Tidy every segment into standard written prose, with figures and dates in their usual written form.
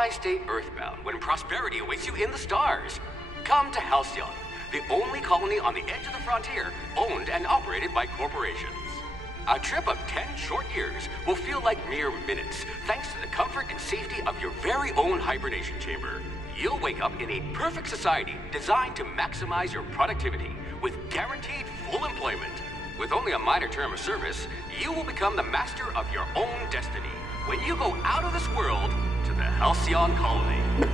Why stay earthbound when prosperity awaits you in the stars? Come to Halcyon, the only colony on the edge of the frontier, owned and operated by corporations. A trip of 10 short years will feel like mere minutes, thanks to the comfort and safety of your very own hibernation chamber. You'll wake up in a perfect society designed to maximize your productivity, with guaranteed full employment. With only a minor term of service, you will become the master of your own destiny when you go out of this world to the Halcyon colony.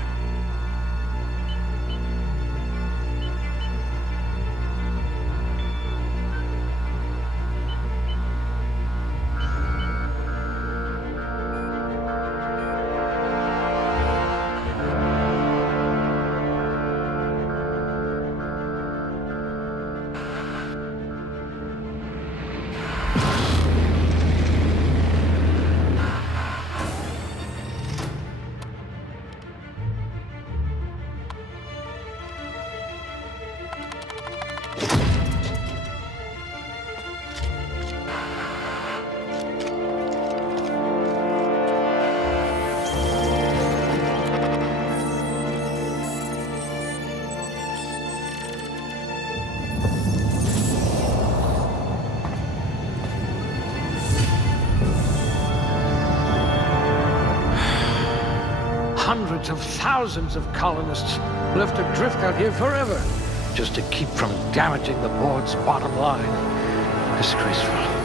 Hundreds of thousands of colonists left adrift out here forever, just to keep from damaging the board's bottom line. Disgraceful.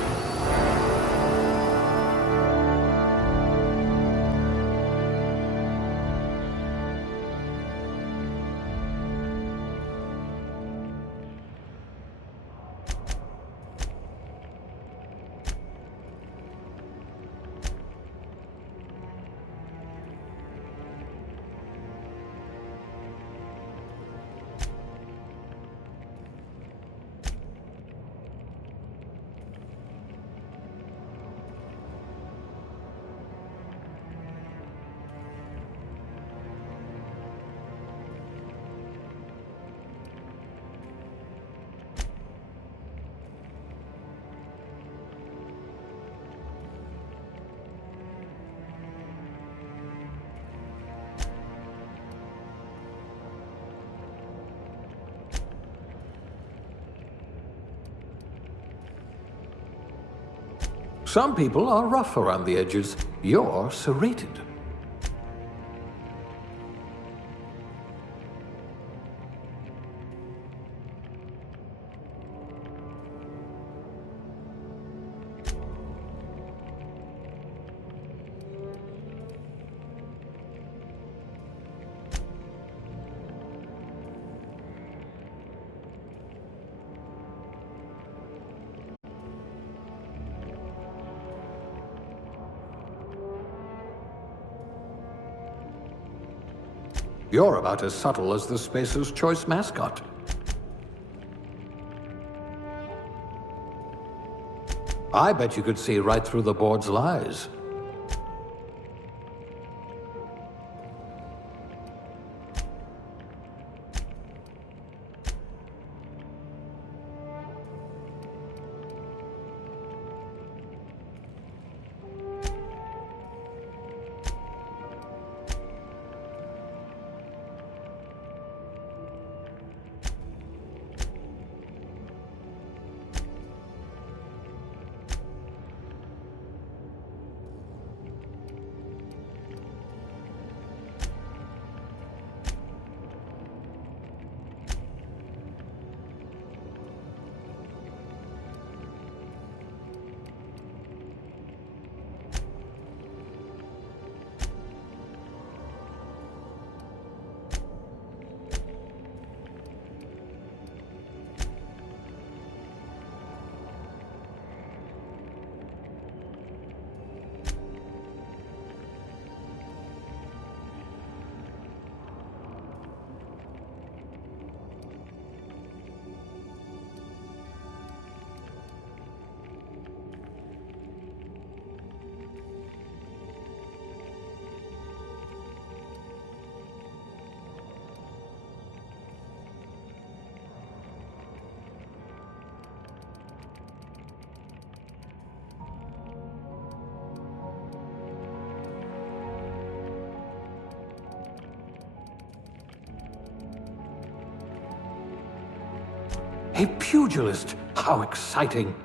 Some people are rough around the edges. You're serrated. You're about as subtle as the Spacer's Choice mascot. I bet you could see right through the board's lies. A pugilist. How exciting.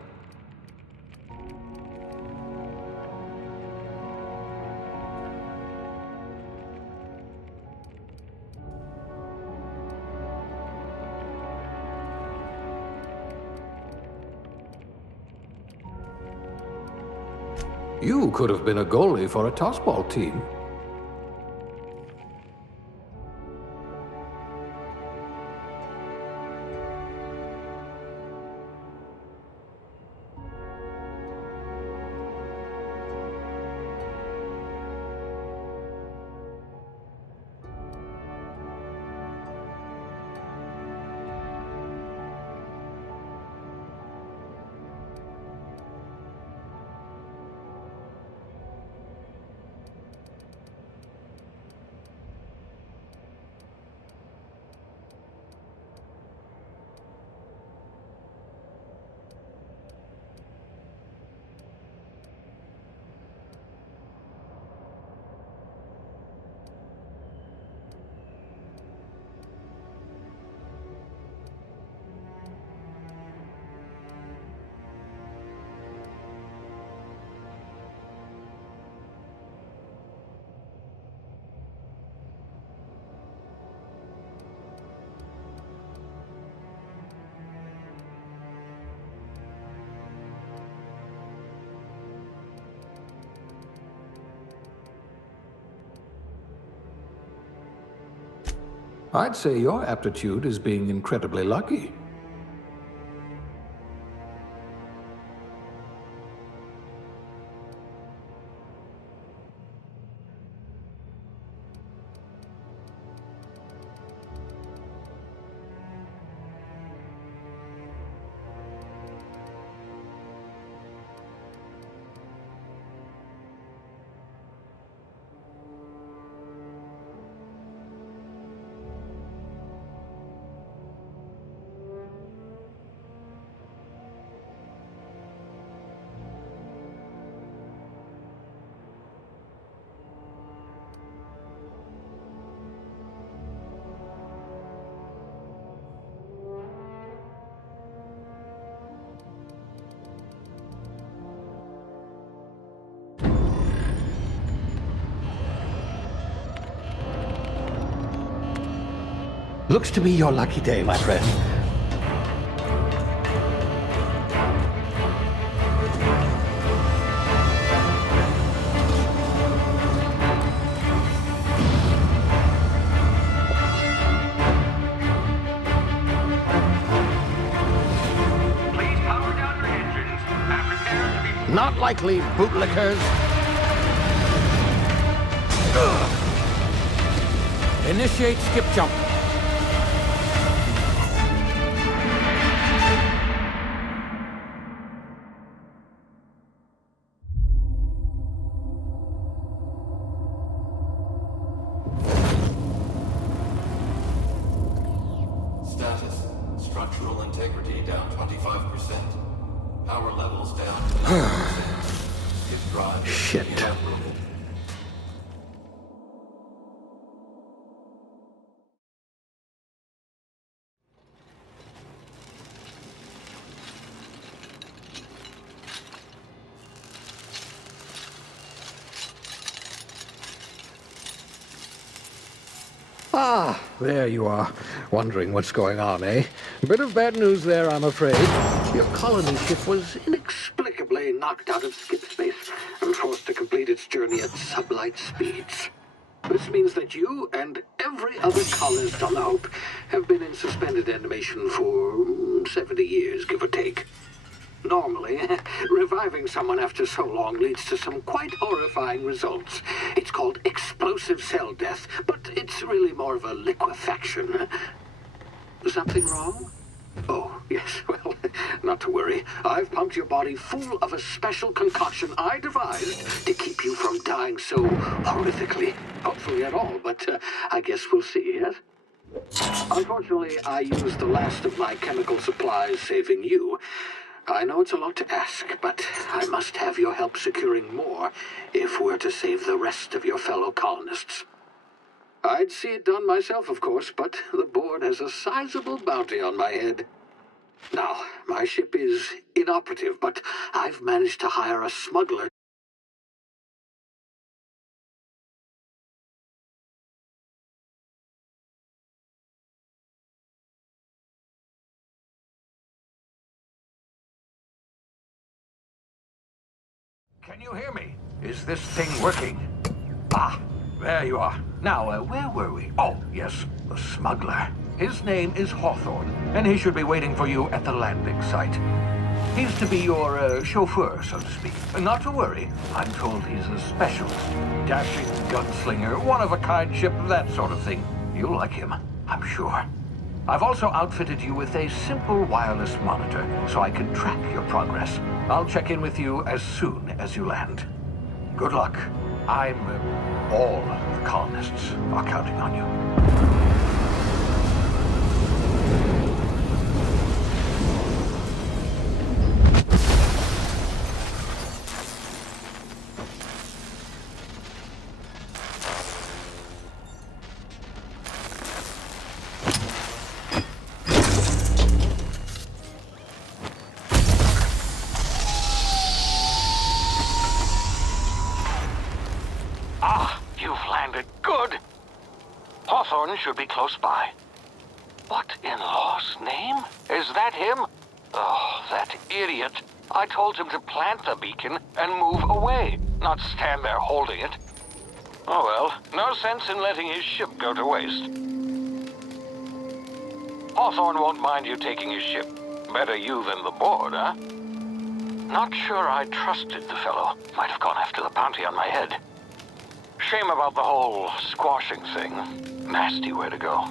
You could have been a goalie for a tossball team. I'd say your aptitude is being incredibly lucky. Looks to be your lucky day, my friend. Please power down your engines and prepare to be... Not likely, bootlickers. Initiate skip jump. Status. Structural integrity down 25%. Power levels down to 90%. Skip drive. Shit. Inoperable. Ah, there you are. Wondering what's going on, eh? Bit of bad news there, I'm afraid. Your colony ship was inexplicably knocked out of skip space and forced to complete its journey at sublight speeds. This means that you and every other colonist on the Hope have been in suspended animation for 70 years, give or take. Normally, reviving someone after so long leads to some quite horrifying results. It's called explosive cell death, but it's really more of a liquefaction. Something wrong? Oh, yes, well, not to worry. I've pumped your body full of a special concoction I devised to keep you from dying so horrifically. Hopefully at all, but I guess we'll see, yes? Unfortunately, I used the last of my chemical supplies saving you. I know it's a lot to ask, but I must have your help securing more if we're to save the rest of your fellow colonists. I'd see it done myself, of course, but the board has a sizable bounty on my head. Now, my ship is inoperative, but I've managed to hire a smuggler. Can you hear me? Is this thing working? Ah, there you are. Now, where were we? Oh, yes, the smuggler. His name is Hawthorne, and he should be waiting for you at the landing site. He's to be your chauffeur, so to speak. Not to worry, I'm told he's a specialist. Dashing gunslinger, one-of-a-kind ship, that sort of thing. You'll like him, I'm sure. I've also outfitted you with a simple wireless monitor, so I can track your progress. I'll check in with you as soon as you land. Good luck. All the colonists are counting on you. Hawthorne should be close by. What in law's name? Is that him? Oh, that idiot. I told him to plant the beacon and move away, not stand there holding it. Oh well, no sense in letting his ship go to waste. Hawthorne won't mind you taking his ship. Better you than the board, huh? Not sure I trusted the fellow. Might have gone after the bounty on my head. Shame about the whole squashing thing. Nasty way to go.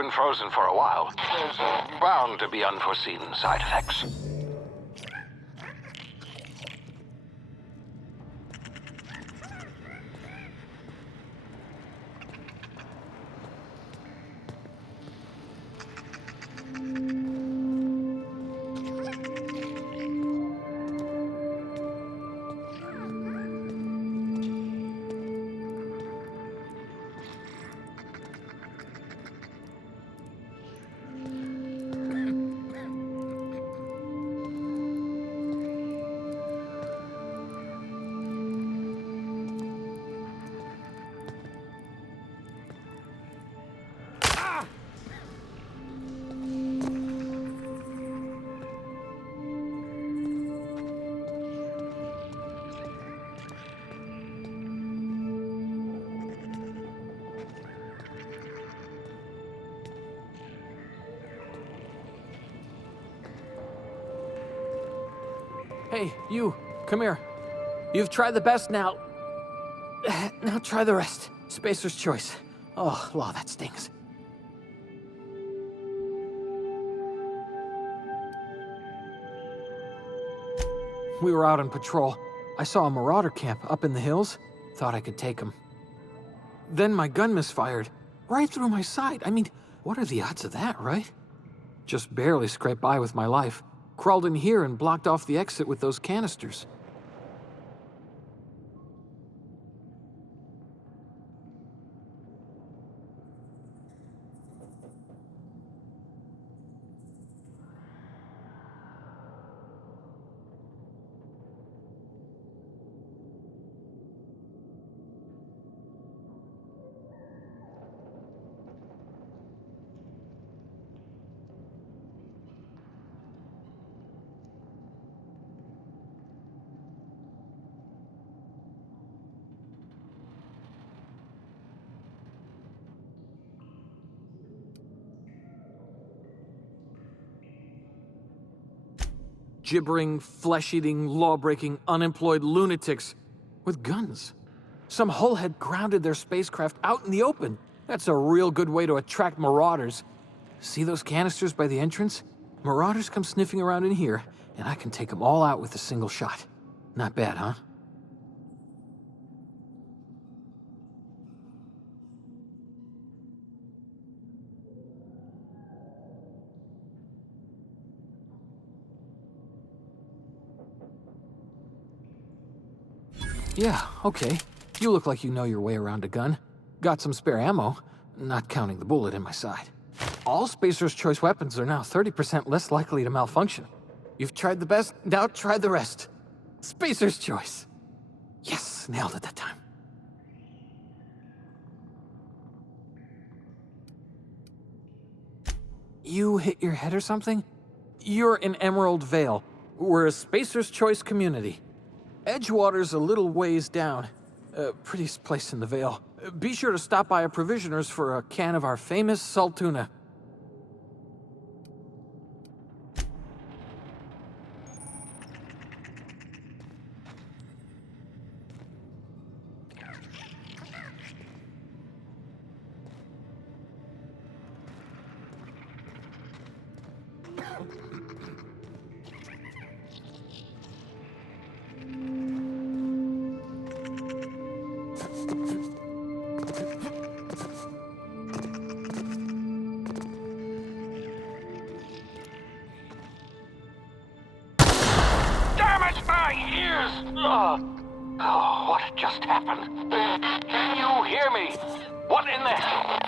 been frozen for a while. There's bound to be unforeseen side effects. Hey, you, come here. You've tried the best now. Now try the rest. Spacer's choice. Oh, law, that stings. We were out on patrol. I saw a marauder camp up in the hills. Thought I could take him. Then my gun misfired. Right through my side. I mean, what are the odds of that, right? Just barely scraped by with my life. Crawled in here and blocked off the exit with those canisters. Gibbering, flesh-eating, law-breaking, unemployed lunatics with guns. Some hullhead grounded their spacecraft out in the open. That's a real good way to attract marauders. See those canisters by the entrance? Marauders come sniffing around in here, and I can take them all out with a single shot. Not bad, huh? Yeah, okay. You look like you know your way around a gun. Got some spare ammo, not counting the bullet in my side. All Spacer's Choice weapons are now 30% less likely to malfunction. You've tried the best, now try the rest. Spacer's Choice. Yes, nailed it that time. You hit your head or something? You're in Emerald Vale. We're a Spacer's Choice community. Edgewater's a little ways down. Prettiest place in the Vale. Be sure to stop by a provisioner's for a can of our famous salt tuna. Oh, what just happened? Can you hear me? What in the hell?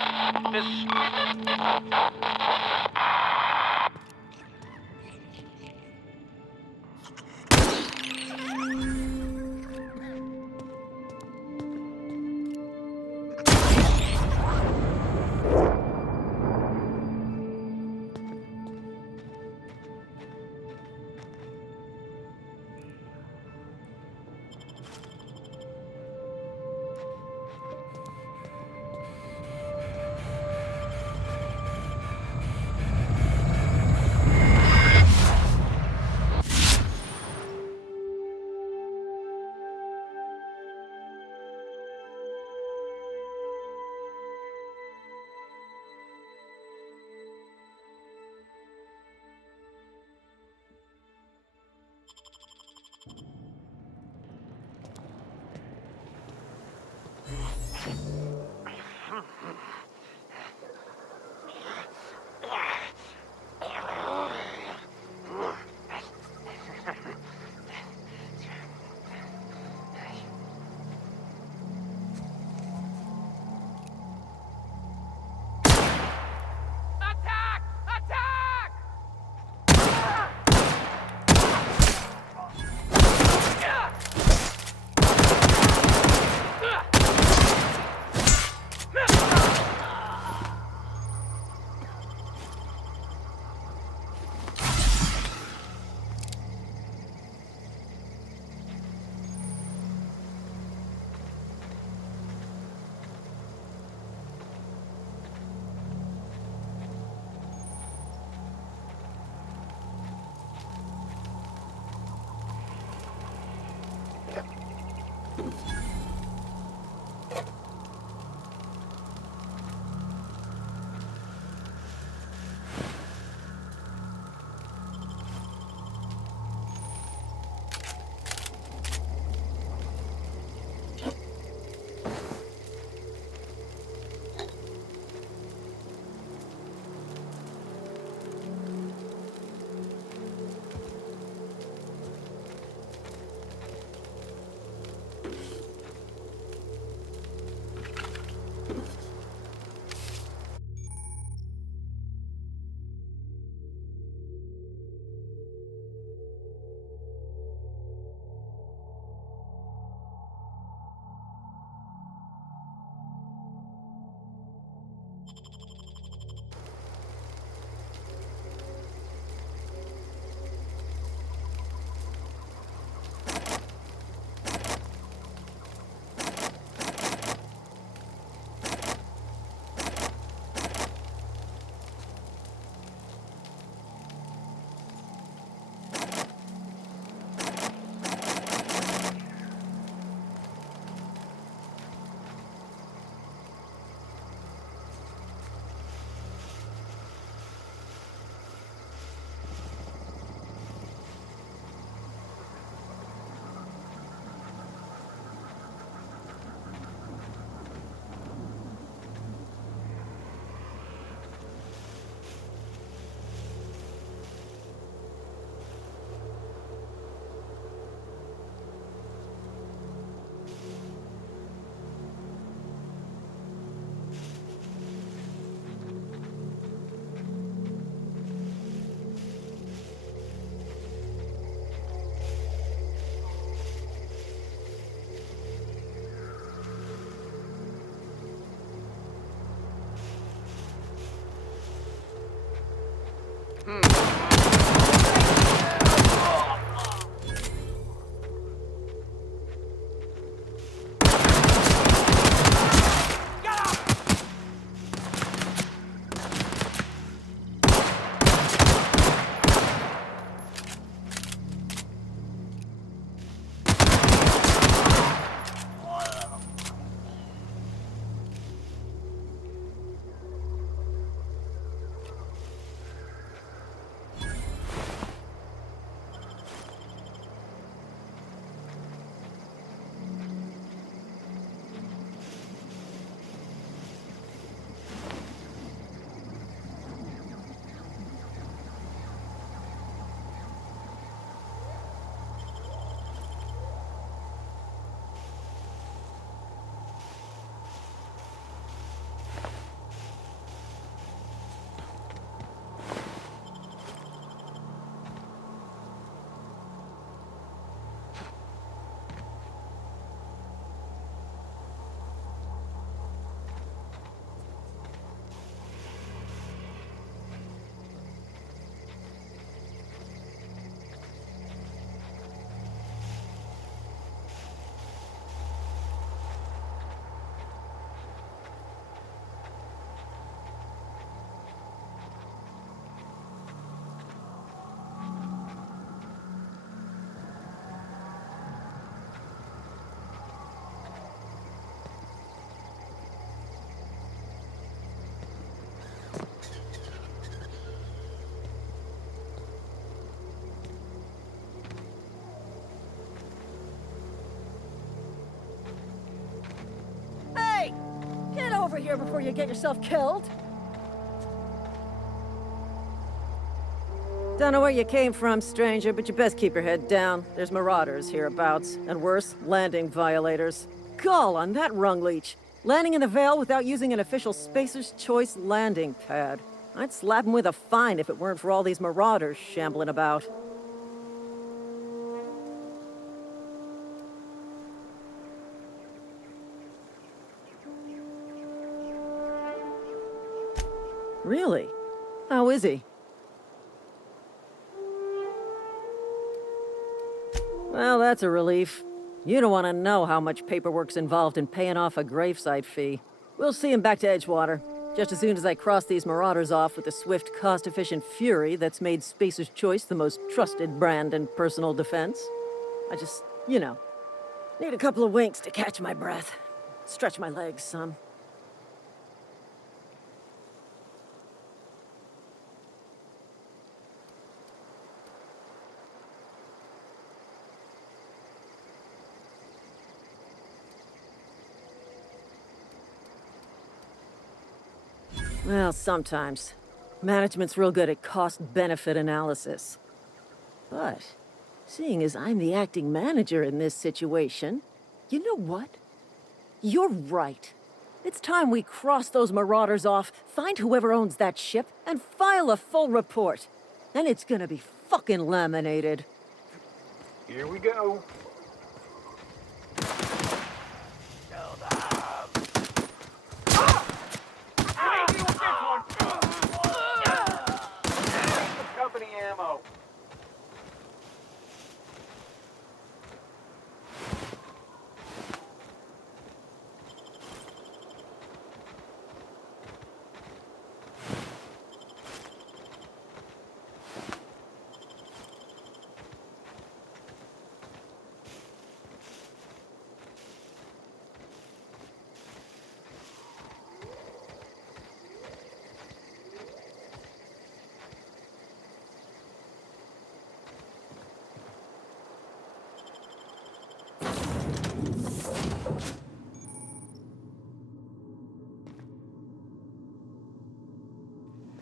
Hey! Get over here before you get yourself killed! Don't know where you came from, stranger, but you best keep your head down. There's marauders hereabouts, and worse, landing violators. Gall on that rung leech! Landing in the Vale without using an official Spacer's Choice landing pad. I'd slap him with a fine if it weren't for all these marauders shambling about. Really? How is he? Well, that's a relief. You don't want to know how much paperwork's involved in paying off a gravesite fee. We'll see him back to Edgewater, just as soon as I cross these marauders off with the swift, cost-efficient fury that's made Spacer's Choice the most trusted brand in personal defense. I just, need a couple of winks to catch my breath. Stretch my legs some. Well, sometimes. Management's real good at cost-benefit analysis. But, seeing as I'm the acting manager in this situation, you know what? You're right. It's time we cross those marauders off, find whoever owns that ship, and file a full report. And it's gonna be fucking laminated. Here we go. Company ammo.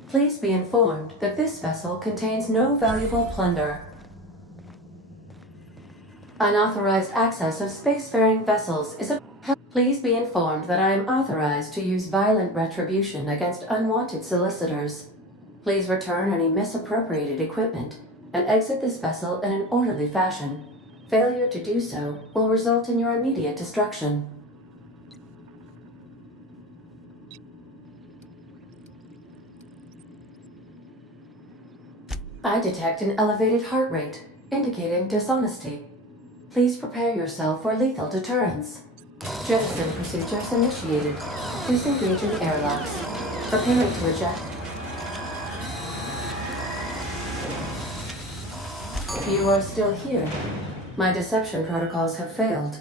Please be informed that this vessel contains no valuable plunder. Unauthorized access of spacefaring vessels is a... Please be informed that I am authorized to use violent retribution against unwanted solicitors. Please return any misappropriated equipment and exit this vessel in an orderly fashion. Failure to do so will result in your immediate destruction. I detect an elevated heart rate, indicating dishonesty. Please prepare yourself for lethal deterrence. Jettison procedures initiated. Disengaging airlocks. Preparing to eject. You are still here. My deception protocols have failed.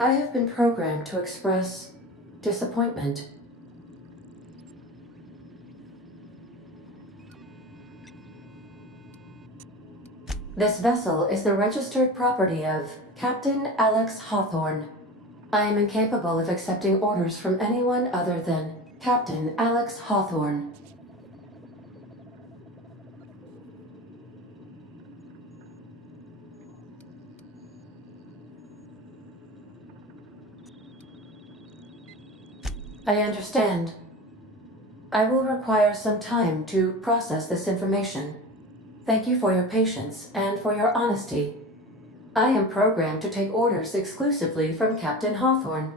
I have been programmed to express disappointment. This vessel is the registered property of Captain Alex Hawthorne. I am incapable of accepting orders from anyone other than Captain Alex Hawthorne. I understand. I will require some time to process this information. Thank you for your patience and for your honesty. I am programmed to take orders exclusively from Captain Hawthorne.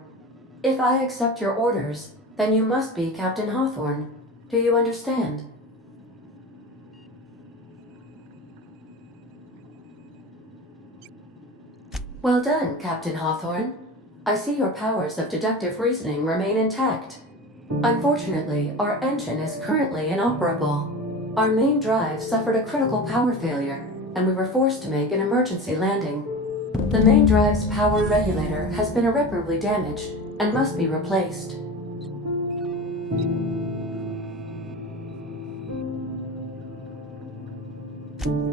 If I accept your orders, then you must be Captain Hawthorne. Do you understand? Well done, Captain Hawthorne. I see your powers of deductive reasoning remain intact. Unfortunately, our engine is currently inoperable. Our main drive suffered a critical power failure, and we were forced to make an emergency landing. The main drive's power regulator has been irreparably damaged and must be replaced.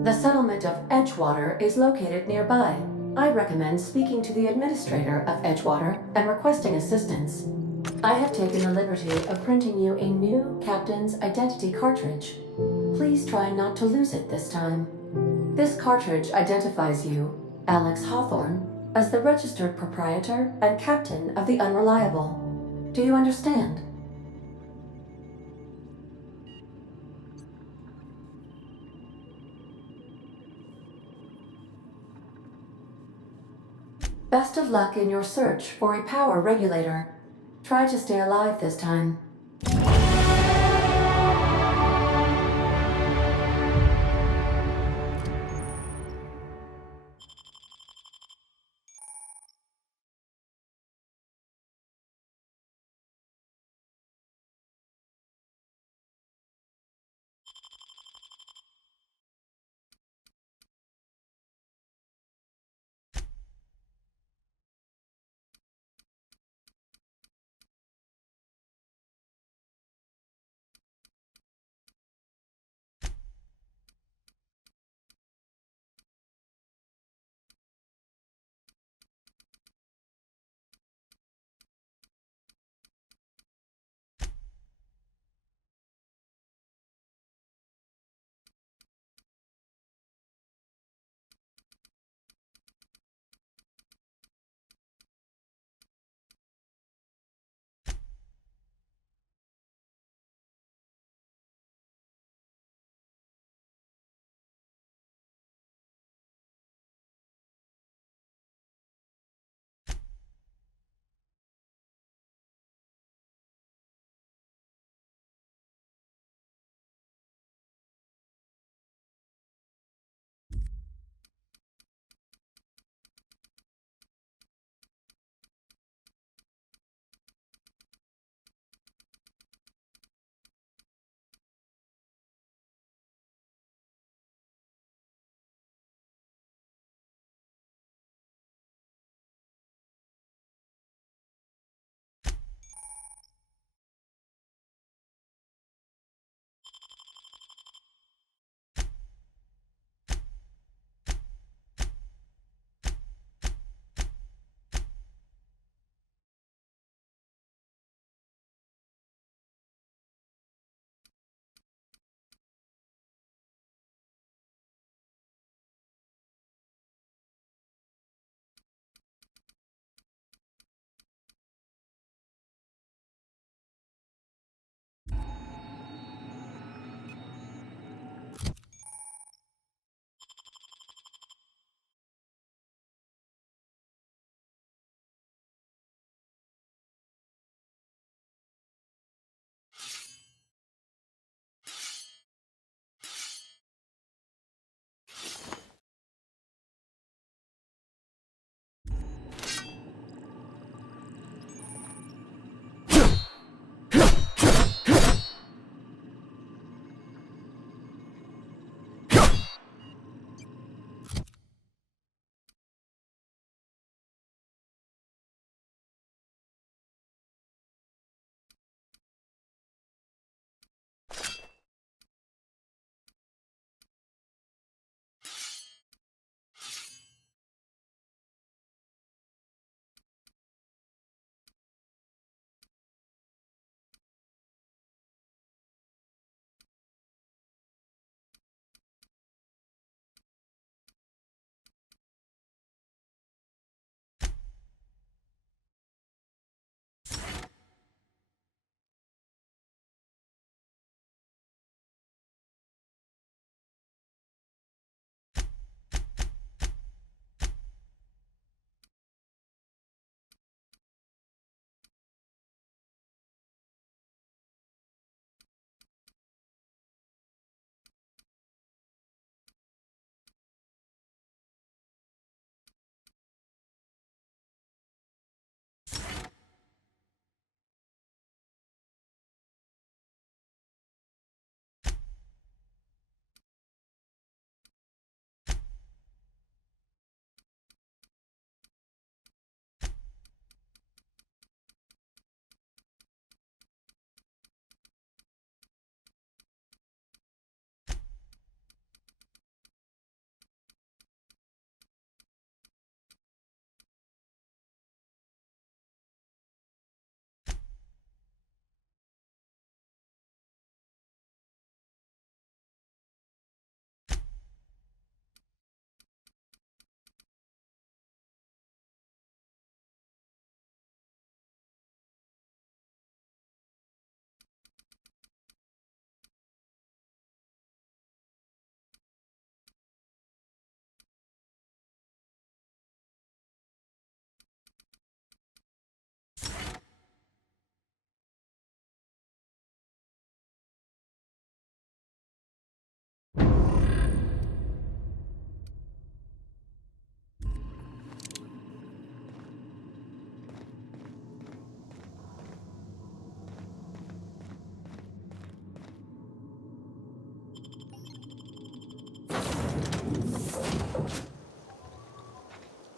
The settlement of Edgewater is located nearby. I recommend speaking to the administrator of Edgewater and requesting assistance. I have taken the liberty of printing you a new captain's identity cartridge. Please try not to lose it this time. This cartridge identifies you, Alex Hawthorne, as the registered proprietor and captain of the Unreliable. Do you understand? Best of luck in your search for a power regulator. Try to stay alive this time.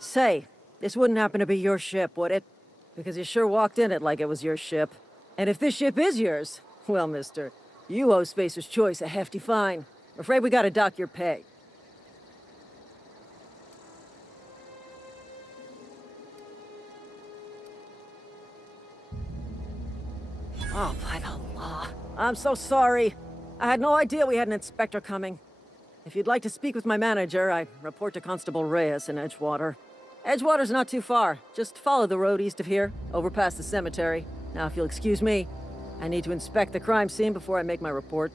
Say, this wouldn't happen to be your ship, would it? Because you sure walked in it like it was your ship. And if this ship is yours, well, mister, you owe Spacer's Choice a hefty fine. I'm afraid we gotta dock your pay. Oh, by the law. I'm so sorry. I had no idea we had an inspector coming. If you'd like to speak with my manager, I report to Constable Reyes in Edgewater. Edgewater's not too far. Just follow the road east of here, over past the cemetery. Now, if you'll excuse me, I need to inspect the crime scene before I make my report.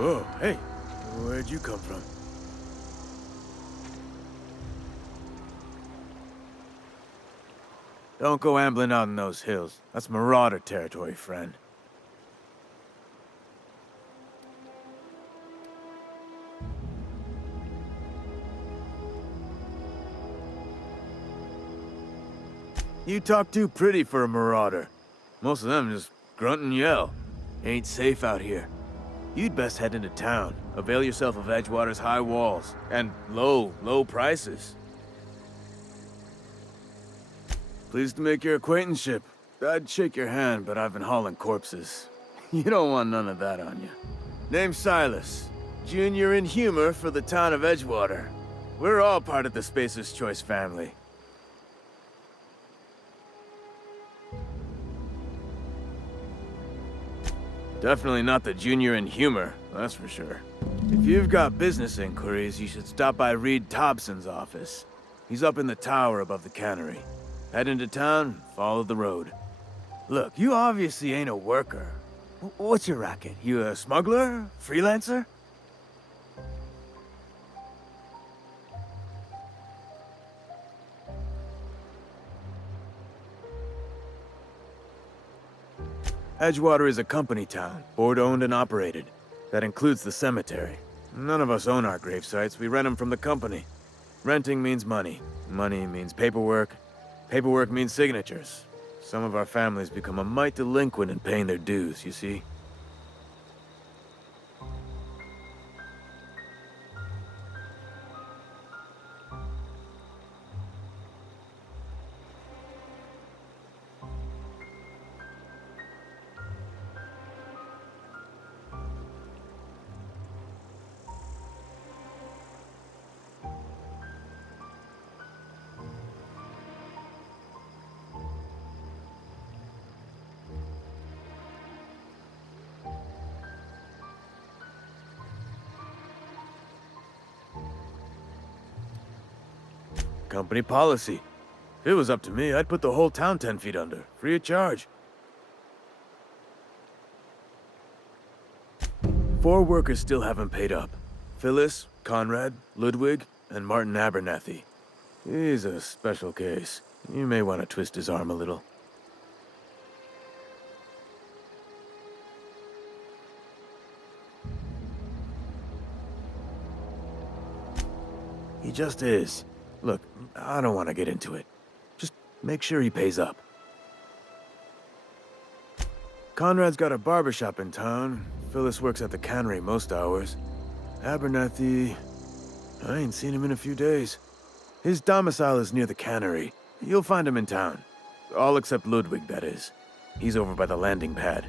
Whoa, hey, where'd you come from? Don't go ambling out in those hills. That's Marauder territory, friend. You talk too pretty for a Marauder. Most of them just grunt and yell. Ain't safe out here. You'd best head into town. Avail yourself of Edgewater's high walls. And low prices. Pleased to make your acquaintanceship. I'd shake your hand, but I've been hauling corpses. You don't want none of that on you. Name's Silas. Junior in humor for the town of Edgewater. We're all part of the Spacer's Choice family. Definitely not the junior in humor, that's for sure. If you've got business inquiries, you should stop by Reed Thompson's office. He's up in the tower above the cannery. Head into town, follow the road. Look, you obviously ain't a worker. What's your racket? You a smuggler? Freelancer? Edgewater is a company town, board-owned and operated. That includes the cemetery. None of us own our grave sites, we rent them from the company. Renting means money. Money means paperwork. Paperwork means signatures. Some of our families become a mite delinquent in paying their dues, you see? Company policy. If it was up to me, I'd put the whole town 10 feet under, free of charge. 4 workers still haven't paid up. Phyllis, Conrad, Ludwig, and Martin Abernathy. He's a special case. You may want to twist his arm a little. He just is. Look, I don't want to get into it. Just make sure he pays up. Conrad's got a barbershop in town. Phyllis works at the cannery most hours. Abernathy... I ain't seen him in a few days. His domicile is near the cannery. You'll find him in town. All except Ludwig, that is. He's over by the landing pad.